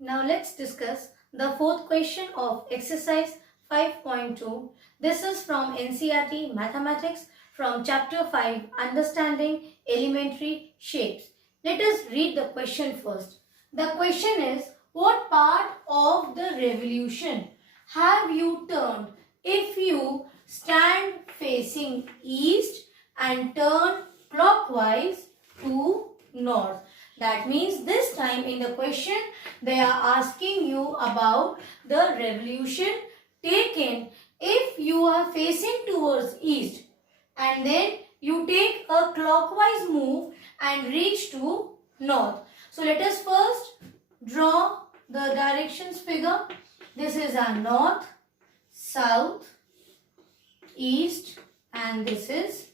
Now let's discuss the fourth question of exercise 5.2. This is from NCERT Mathematics from chapter 5 Understanding Elementary Shapes. Let us read the question first. The question is, what part of the revolution have you turned if you stand facing east and turn clockwise to north? That means this time in the question they are asking you about the revolution taken if you are facing towards east and then you take a clockwise move and reach to north. So let us first draw the directions figure. This is our north, south, east and this is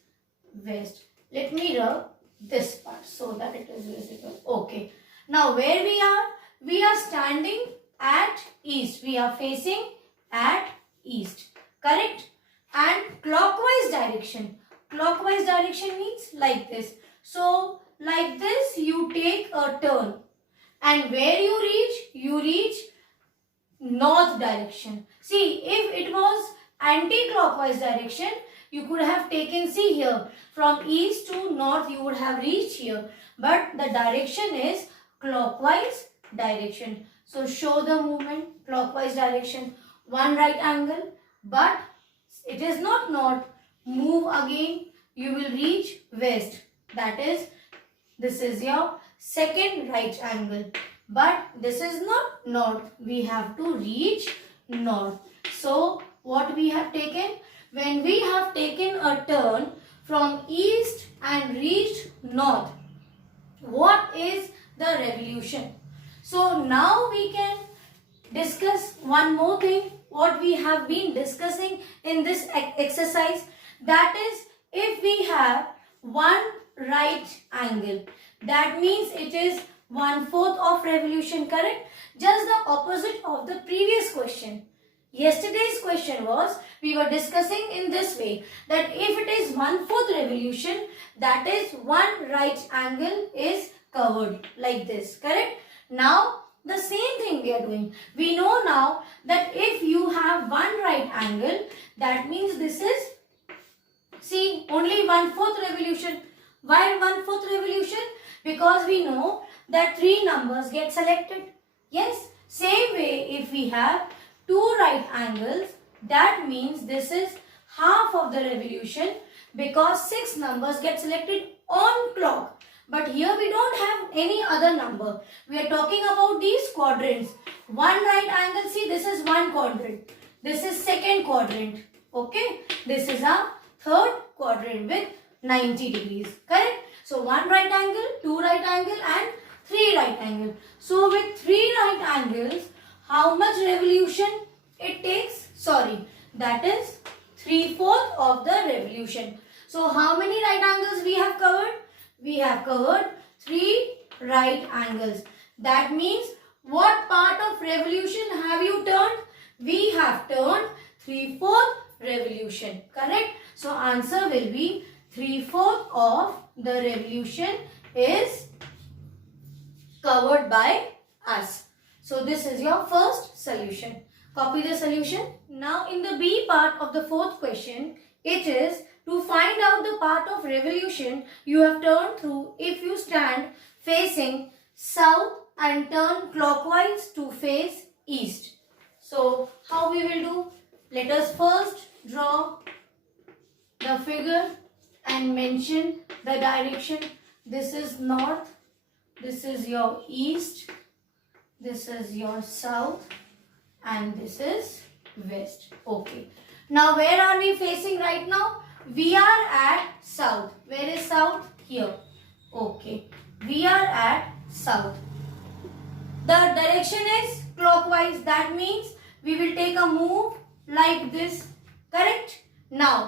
west. Let me rub this part so that it is visible. Okay. Now where we are? We are standing at east. We are facing at east. Correct? And clockwise direction. Clockwise direction means like this. So like this you take a turn. And where you reach? You reach north direction. See, if it was anti-clockwise direction, you could have taken, see here, from east to north you would have reached here. But the direction is clockwise direction. So show the movement, clockwise direction, one right angle, but it is not north. Move again, you will reach west. That is, this is your second right angle. But this is not north. We have to reach north. So what we have taken? When we have taken a turn from east and reached north, what is the revolution? So now we can discuss one more thing what we have been discussing in this exercise, that is if we have one right angle, that means it is 1/4 of revolution, correct? Just the opposite of the previous question. Yesterday's question was, we were discussing in this way, that if it is 1/4 revolution, that is one right angle is covered like this, correct? Now, the same thing we are doing. We know now that if you have one right angle, that means this is, see, only 1/4 revolution. Why 1/4 revolution? Because we know that three numbers get selected. Yes, same way if we have two right angles, that means this is half of the revolution because 6 numbers get selected on clock. But here we don't have any other number. We are talking about these quadrants. One right angle, see, this is one quadrant. This is second quadrant. Okay. This is a third quadrant with 90 degrees. Correct? So one right angle, two right angle and three right angle. So with three right angles, how much revolution it takes? Sorry, that is 3/4 of the revolution. So how many right angles we have covered? We have covered 3 right angles. That means what part of revolution have you turned? We have turned 3/4 revolution. Correct? So answer will be 3/4 of the revolution is covered by us. So this is your first solution. Copy the solution. Now in the B part of the fourth question, it is to find out the part of revolution you have turned through if you stand facing south and turn clockwise to face east. So how we will do? Let us first draw the figure and mention the direction. This is north, this is your east, this is your south and this is west. Okay. Now where are we facing right now? We are at south. Where is south? Here. Okay. We are at south. The direction is clockwise. That means we will take a move like this. Correct? Now,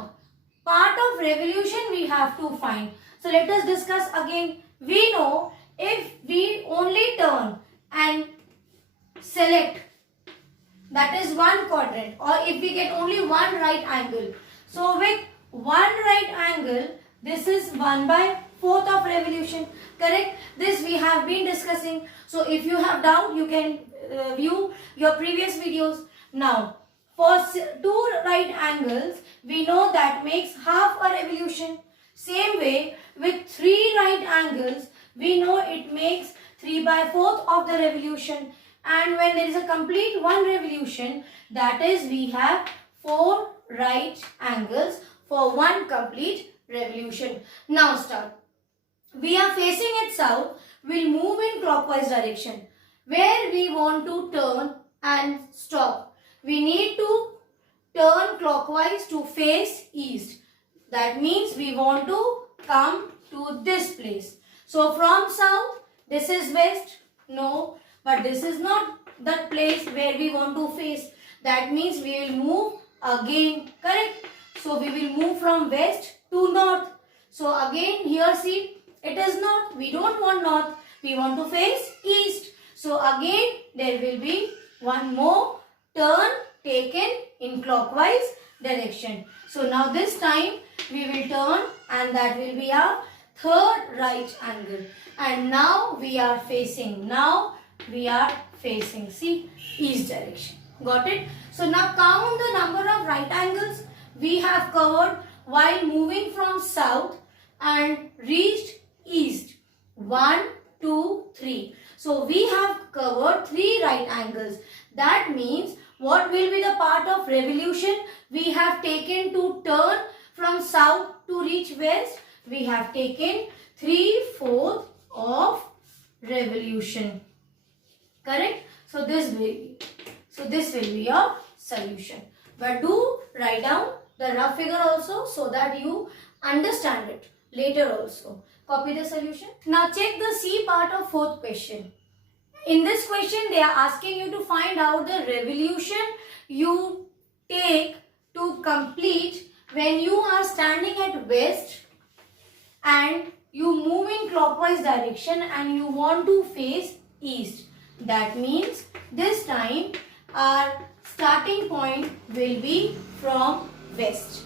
part of revolution we have to find. So let us discuss again. We know if we only turn and select, that is one quadrant, or if we get only one right angle. So with one right angle, this is 1/4 of revolution. Correct? This we have been discussing. So if you have doubt, you can view your previous videos. Now, for two right angles, we know that makes half a revolution. Same way, with three right angles, we know it makes 3/4 of the revolution. And when there is a complete one revolution, that is, we have 4 right angles for one complete revolution. Now start. We are facing it south. We'll move in clockwise direction. Where we want to turn and stop, we need to turn clockwise to face east. That means we want to come to this place. So from south, this is west. No, but this is not that place where we want to face. That means we will move again, correct? So we will move from west to north. So again here see, it is north. We don't want north. We want to face east. So again there will be one more turn taken in clockwise direction. So now this time we will turn and that will be our third right angle. And now we are facing. See, east direction. Got it? So now count the number of right angles we have covered while moving from south and reached east. 1, 2, 3. So we have covered 3 right angles. That means what will be the part of revolution we have taken to turn from south to reach west? We have taken 3/4 of revolution. Correct? So this will be your solution. But do write down the rough figure also so that you understand it later also. Copy the solution. Now check the C part of fourth question. In this question, they are asking you to find out the revolution you take to complete when you are standing at west and you move in clockwise direction and you want to face east. That means this time our starting point will be from west.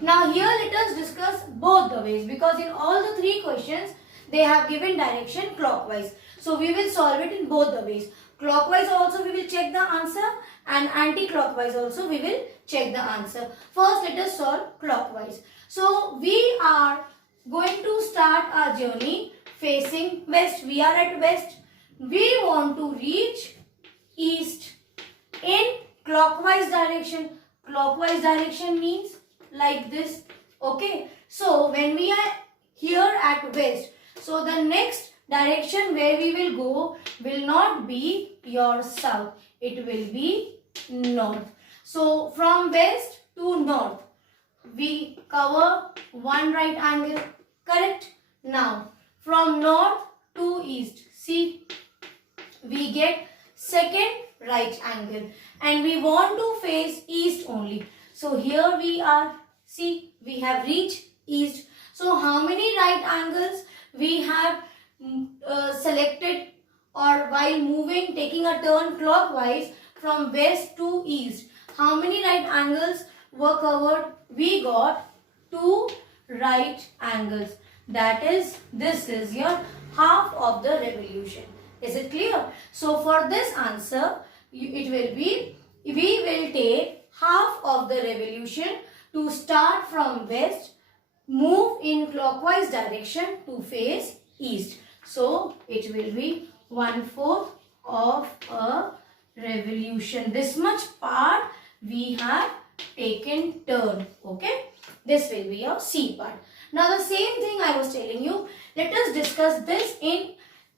Now here let us discuss both the ways, because in all the 3 questions they have given direction clockwise. So we will solve it in both the ways. Clockwise also we will check the answer and anti-clockwise also we will check the answer. First let us solve clockwise. So we are going to start our journey facing west. We are at west. We want to reach east in clockwise direction. Clockwise direction means like this. Okay. So when we are here at west, so the next direction where we will go will not be your south. It will be north. So from west to north, we cover 1 right angle. Correct? Now from north to east, see, we get 2nd right angle and we want to face east only. So here we are, see, we have reached east. So how many right angles we have selected, or while moving, taking a turn clockwise from west to east, how many right angles were covered? We got 2 right angles. That is, this is your half of the revolution. Is it clear? So for this answer, it will be, we will take half of the revolution to start from west, move in clockwise direction to face east. So it will be 1/4 of a revolution. This much part we have taken turn. Okay. This will be your C part. Now the same thing I was telling you. Let us discuss this in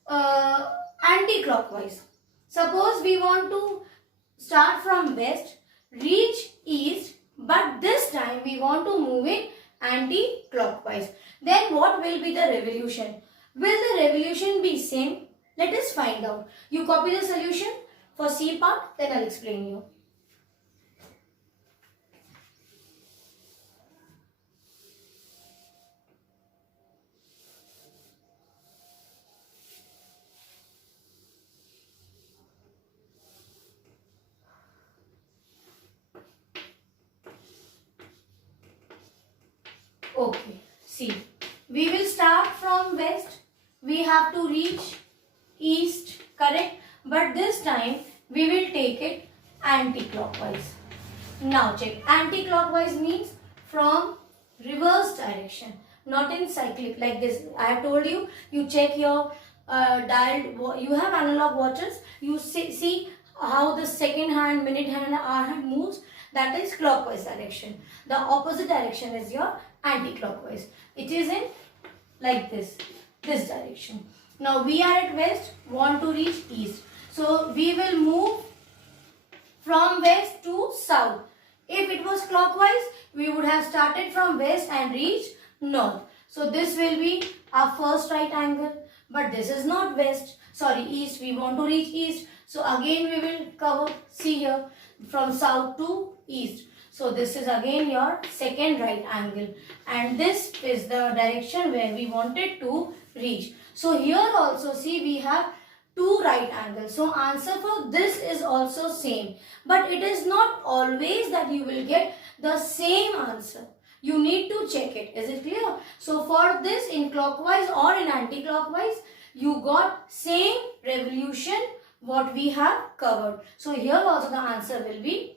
anti-clockwise. Suppose we want to start from west, reach east, but this time we want to move in anti-clockwise. Then what will be the revolution? Will the revolution be same? Let us find out. You copy the solution for C part, then I'll explain you. Okay, see, we will start from west. We have to reach east, correct? But this time we will take it anti-clockwise. Now check, anti-clockwise means from reverse direction, not in cyclic like this. I have told you, you check your dial, you have analog watches, you see how the second hand, minute hand, hour hand moves, that is clockwise direction. The opposite direction is your anti-clockwise. It is in like this direction. Now we are at west, want to reach east. So we will move from west to south. If it was clockwise, we would have started from west and reached north. So this will be our first right angle. But this is not west, sorry, east. We want to reach east. So again we will cover, see here, from south to east. So this is again your second right angle. And this is the direction where we wanted to reach. So here also see we have two right angles. So answer for this is also same. But it is not always that you will get the same answer. You need to check it. Is it clear? So for this in clockwise or in anti-clockwise, you got same revolution what we have covered. So here also the answer will be.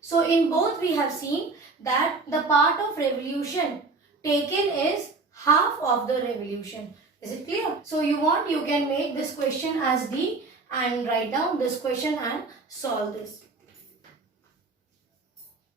So in both we have seen that the part of revolution taken is half of the revolution. Is it clear? So you want, you can make this question as D and write down this question and solve this.